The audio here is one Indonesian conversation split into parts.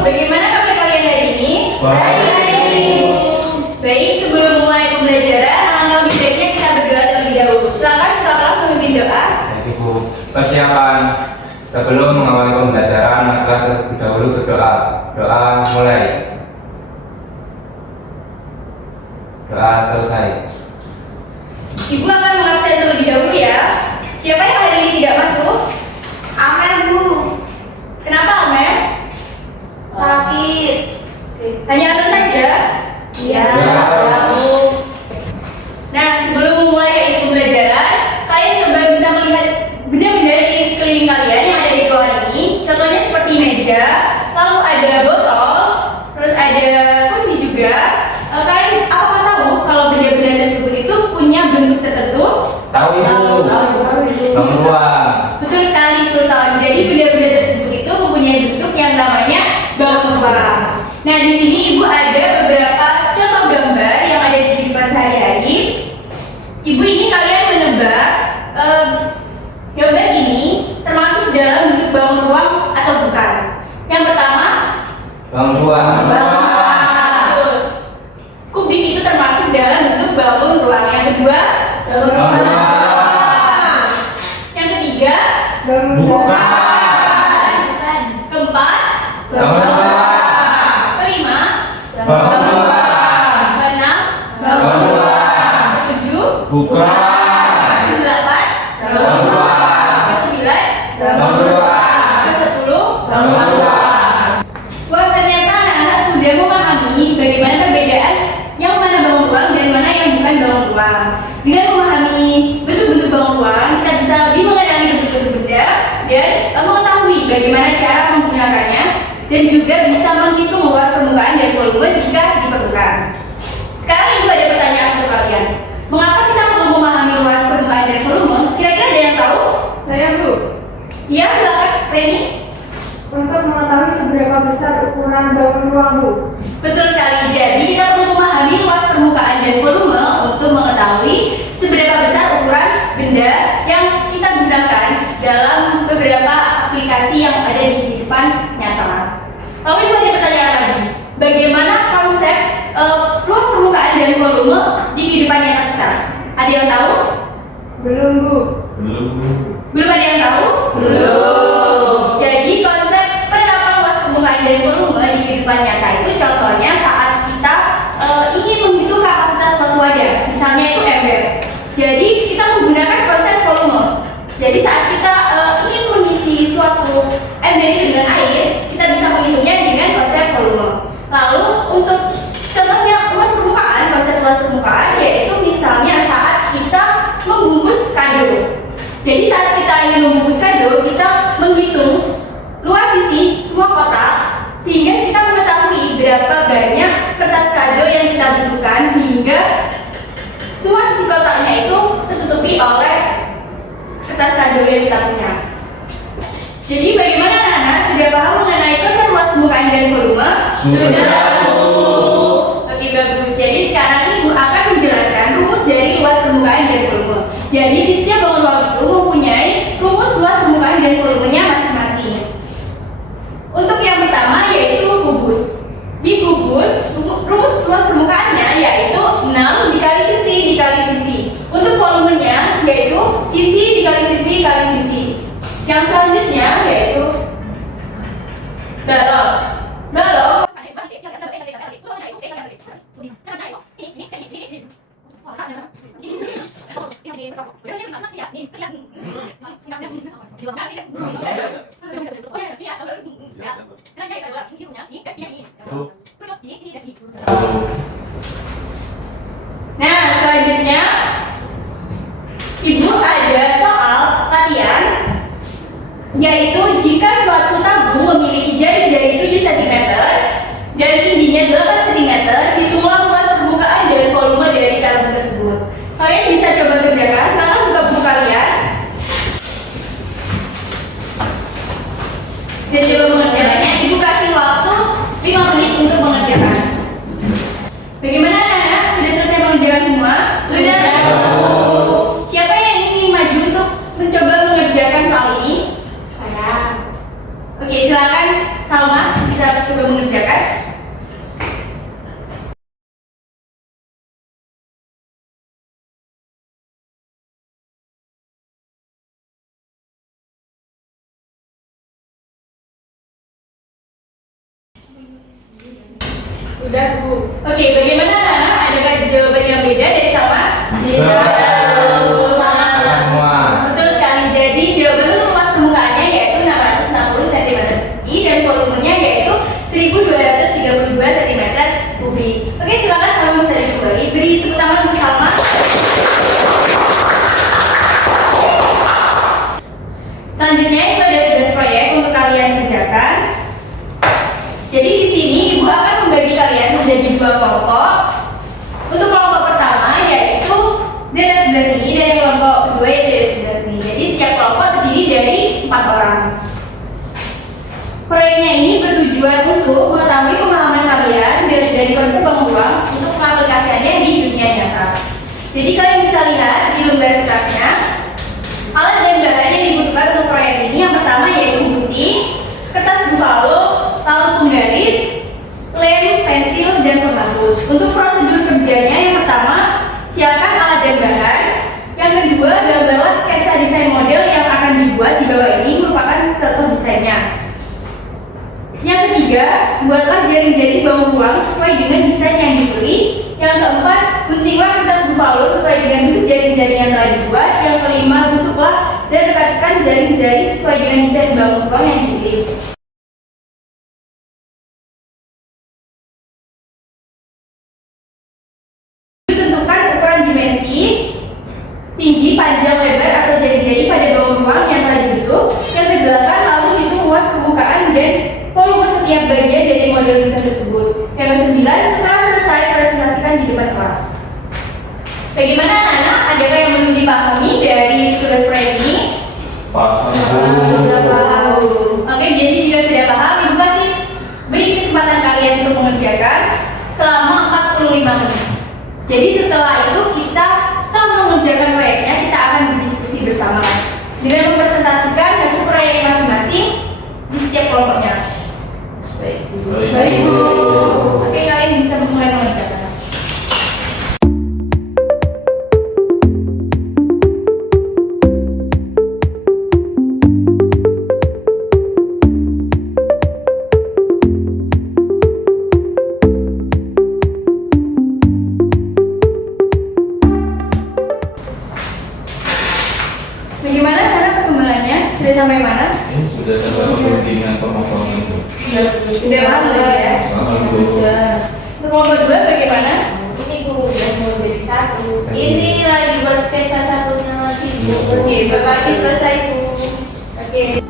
Bagaimana kabar kalian hari ini? Baik, sebelum mulai pembelajaran, lebih baiknya kita berdoa terlebih dahulu. Silakan kita kelas memimpin doa. Baik, Ibu. Persiapan sebelum mengawali pembelajaran, maka terlebih dahulu berdoa. Doa mulai. Doa selesai. Ibu akan mengabsen terlebih dahulu ya. Siapa yang hari ini tidak masuk? Amer, Bu. Kenapa, Amer? Sakit. Hanya Amer saja? Iya, Bu. Nah, sebelum memulai pembelajaran, kalian coba bisa melihat benda-benda di sekeliling kalian yang ada di ruangan ini. Contohnya seperti meja, lalu ada botol, terus ada kursi juga. Kalian apakah tahu kalau benda-benda tersebut itu punya bentuk tertentu? Tahu, Ibu. Bangun ruang. Betul sekali, Sultan. Jadi benda-benda tersebut itu mempunyai bentuk yang namanya bangun ruang. Nah, di sini Ibu ada beberapa contoh gambar yang ada di kehidupan sehari-hari. Ibu ini kalian menebak gambar ini termasuk dalam bentuk bangun ruang atau bukan? Yang pertama, Bangun ruang. betul. Kubik itu termasuk dalam bentuk bangun ruang. Yang kedua, Bangun ruang. yang ketiga, Bukan. keempat, Bangun ruang. kelima, Bangun ruang. keenam, Bangun ruang. ketujuh, Bukan. kedelapan, Bangun ruang. kesembilan, Bangun ruang. kesepuluh. Bangun ruang. Wah, ternyata anak-anak sudah memahami bagaimana perbedaan yang mana bangun ruang dan mana yang bukan bangun ruang. Dengan memahami bentuk-bentuk bangun ruang, kita bisa lebih mengenali bentuk-bentuk benda dan mengetahui bagaimana cara menggunakannya dan juga bisa menghitung luas permukaan dan volume jika diperlukan. Sekarang Ibu ada pertanyaan untuk kalian. Mengapa kita perlu memahami luas permukaan dan volume? Kira-kira ada yang tahu? Saya, Bu. Iya, silakan, Reni. Untuk mengetahui seberapa besar ukuran bangun ruang, Bu. Betul sekali. Jadi kita perlu memahami luas permukaan dan volume untuk mengetahui seberapa besar ukuran benda yang kita gunakan dalam beberapa aplikasi yang ada di kehidupan nyata. Lalu Ibu ada pertanyaan lagi. Bagaimana konsep luas permukaan dan volume di kehidupan nyata kita? Ada yang tahu? Belum, Bu. Belum ada yang tahu? Belum. Jadi konsep penerapan luas permukaan dan volume di kehidupan nyata itu contohnya saat kita ingin menghitung kapasitas suatu wadah, misalnya itu ember. Jadi kita menggunakan konsep volume. Jadi saat kita ingin mengisi suatu ember itu dengan air, kita bisa menghitungnya dengan konsep volume. Lalu untuk contohnya luas permukaan, konsep luas permukaan yaitu misalnya saat kita membungkus kado. Jadi saat kita ingin membungkus kado, kita menghitung luas sisi semua kotak sehingga kita mengetahui berapa banyak kertas kado yang kita butuhkan sehingga semua sisi kotaknya itu tertutupi oleh kertas kado yang kita punya. Jadi bagaimana anak-anak sudah paham mengenai konsep luas permukaan dan volume? Sudah. Oke, bagus. Jadi sekarang Ibu akan menjelaskan rumus dari luas permukaan dan volume. Jadi di setiap bangun ruang itu mempunyai rumus luas permukaan dan volumenya masing-masing. Untuk yang pertama yaitu kubus. Di kubus, rumus luas permukaannya yaitu 6 dikali sisi. Untuk volumenya yaitu sisi dikali sisi kali sisi. Yang selanjutnya yaitu balok. Balok Nah, selanjutnya Ibu ada soal latihan yaitu jika suatu tabung memiliki jari-jari 7 cm dan tingginya 8 cm, hitunglah luas permukaan dan volume dari tabung tersebut. Kalian bisa coba kerjakan, silakan buka buku kalian dan coba mengerjakannya. Ibu kasih waktu 5 menit untuk mengerjakan. Bagaimana anak-anak? Sudah selesai mengerjakan semua? Sudah. Siapa yang ingin maju untuk mencoba mengerjakan soal ini? Saya. Oke, silakan. silakan Salma bisa coba mengerjakan. Sudah, Bu. Oke, bagaimana anak-anak? Adakah jawaban yang beda dari Salma? Semua. Betul sekali. Jadi jawaban untuk luas permukaannya yaitu 660 cm persegi dan volumenya yaitu 1232 cm kubik. Oke, silakan Salma bisa kembali. Beri tepuk tangan untuk Salma. Selanjutnya itu ada tugas proyek untuk kalian kerjakan. Jadi di sini ibu akan membagi kalian menjadi dua kelompok. Untuk kelompok pertama yaitu dari sebelah sini dan yang kelompok kedua yaitu dari sebelah sini. Jadi setiap kelompok terdiri dari 4 orang. Proyeknya ini bertujuan untuk mengetahui pemahaman kalian dari konsep bangun ruang untuk mengaplikasikannya di dunia nyata. Jadi kalian bisa lihat di lembar kertasnya alat dan bahan yang dibutuhkan untuk proyek ini. Yang pertama yaitu gunting, kertas buffalo, lalu penggaris, lem, pensil, dan penghapus. Untuk prosedur kerjanya yang pertama, siapkan alat dan bahan. Yang kedua, gambarlah sketsa desain model yang akan dibuat. Di bawah ini merupakan contoh desainnya. Yang ketiga, buatlah jaring-jaring bangun ruang sesuai dengan desain yang dipilih. Yang keempat, guntinglah kertas buffalo sesuai dengan bentuk jaring-jaring yang telah dibuat. Yang kelima, bentuklah dan rekatkan jaring-jaring sesuai dengan desain bangun ruang yang dipilih. Tentukan ukuran dimensi, tinggi, panjang, lebar atau jari-jari pada bangun ruang yang telah dibentuk. Yang kedelapan, lalu hitung luas permukaan dan volume setiap bagian dari model desain tersebut. Yang kesembilan, setelah selesai presentasikan di depan kelas. Bagaimana anak-anak? Adakah yang belum dipahami dari tugas proyek ini? Oke, jadi jika sudah paham, ibu kasih beri kesempatan kalian untuk mengerjakan selama 45 menit. Jadi setelah itu setelah mengerjakan proyeknya kita akan berdiskusi bersama dengan mempresentasikan hasil proyek masing-masing di setiap kelompoknya. Baik, Bu. Oke, kalian bisa mulai mengerjakan. Bagaimana cara perkembangannya? Sudah sampai mana? Ini sudah sampai pembimbingan pemotongan itu. Sudah paham ya? Untuk kelompok 2 bagaimana? Ini Bu, yang mau jadi satu. Ini lagi buat sketsa satunya lagi, Bu. Oke, Lagi selesai, Bu. Oke.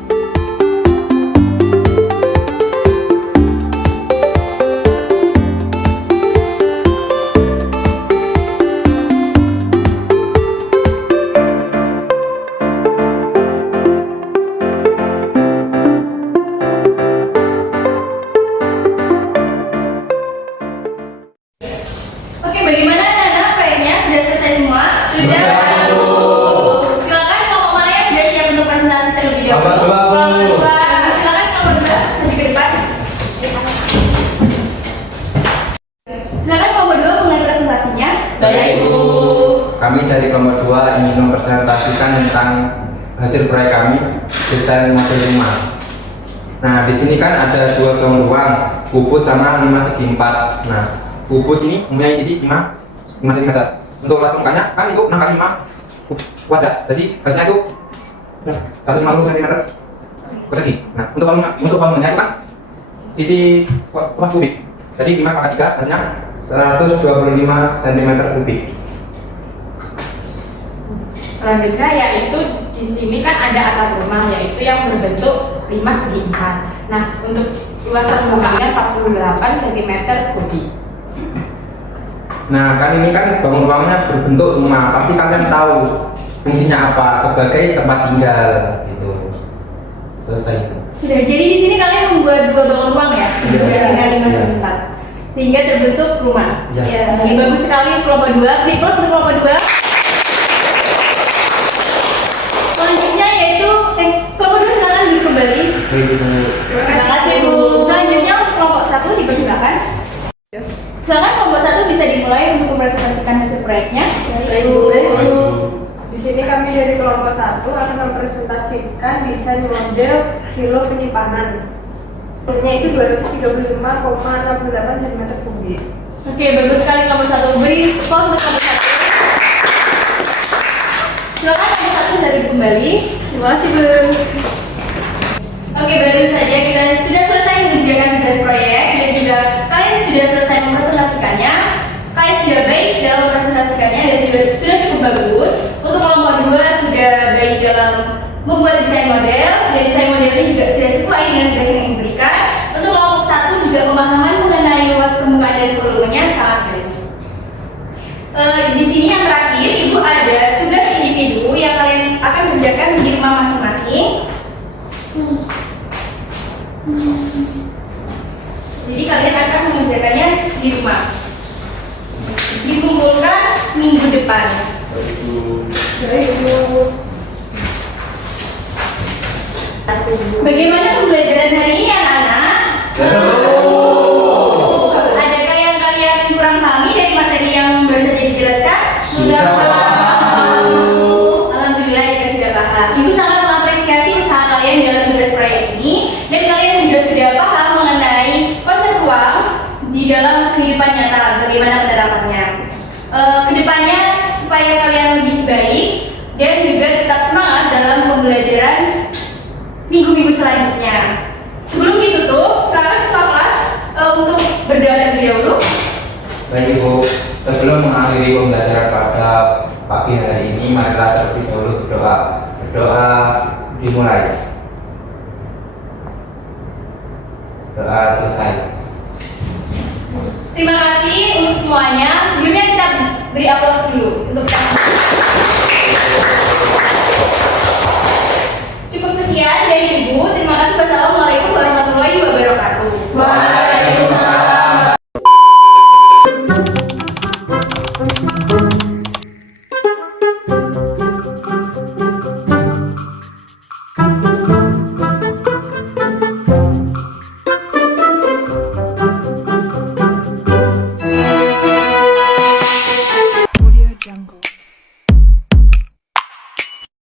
Oke, bagaimana anak-anak proyeknya? Sudah selesai semua? Sudah, Bu. Silakan kelompok mana yang sudah siap untuk presentasi terlebih dahulu? Kelompok dua, Bu. Silakan kelompok 2 lebih ke depan. Silakan kelompok 2 mulai presentasinya. Baik, Bu. Kami dari kelompok 2 ingin mempresentasikan tentang hasil proyek kami desain model rumah. Nah, di sini kan ada 2 bangun ruang, kubus sama 5 segi 4. Nah, kubus ini mempunyai sisi 5 cm. Untuk luas permukaannya kan itu 6 kali 5 kuadrat. Jadi hasilnya itu 150 cm persegi. Nah, untuk volumenya itu kan sisi kubik. Jadi 5 kali 3 hasilnya 125 cm kubik. Selanjutnya yaitu di sini kan ada atap rumah yaitu yang berbentuk 5 segi 4. Nah, untuk luas permukaannya 48 cm kubik. Nah, kan ini kan bangun ruangnya berbentuk rumah. Pasti kalian tahu fungsinya apa sebagai tempat tinggal gitu. Selesai. Sudah. Jadi di sini kalian membuat 2 bangun ruang ya, bentuk dengan 5 segi 4, sehingga terbentuk rumah. Ya. Ya. Oke, bagus sekali kelompok 2. Beri plus untuk kelompok 2. Selanjutnya yaitu kelompok 2 silakan duduk kembali. Baik, Bu. Terima kasih desain model silo penyimpanan. Volume itu 235,68 cm3. Oke, bagus sekali nomor 1. Beri applause untuk nomor 1. Silakan nomor 1 bisa duduk kembali. Terima kasih, Bu. Oke, baru saja kita sudah selesai mengerjakan tugas proyek dan juga kalian sudah selesai mempresentasikannya. Kalian sudah baik dalam mempresentasikannya dan juga sudah cukup bagus. Untuk kelompok 2 sudah baik dalam membuat desain model dan desain modelnya juga sudah sesuai dengan tugas yang diberikan. Untuk kelompok 1 juga pemahaman mengenai luas permukaan dan volumenya sangat baik. Di sini yang terakhir Ibu ada tugas individu yang kalian akan kerjakan di rumah masing-masing. Jadi kalian akan mengerjakannya di rumah. Dikumpulkan minggu depan. Baik, Bu. Bagaimana pembelajaran hari ini anak-anak? Adakah yang kalian kurang pahami dari materi yang baru saja dijelaskan? Sudah paham. Alhamdulillah jika sudah paham. Ibu sangat mengapresiasi usaha kalian dalam tugas proyek ini dan kalian juga sudah paham mengenai konsep ruang di dalam kehidupan nyata, bagaimana penerapannya. Kedepannya supaya kalian lebih baik dan juga tetap semangat dalam pembelajaran minggu-minggu selanjutnya. Sebelum ditutup, silakan ketua kelas untuk berdoa terlebih dahulu. Baik Ibu, sebelum mengakhiri pembelajaran pada pagi hari ini, marilah terlebih dahulu berdoa. Berdoa dimulai. Doa selesai. Terima kasih untuk semuanya. Sebelumnya kita beri aplaus dulu untuk kita. Cukup sekian dari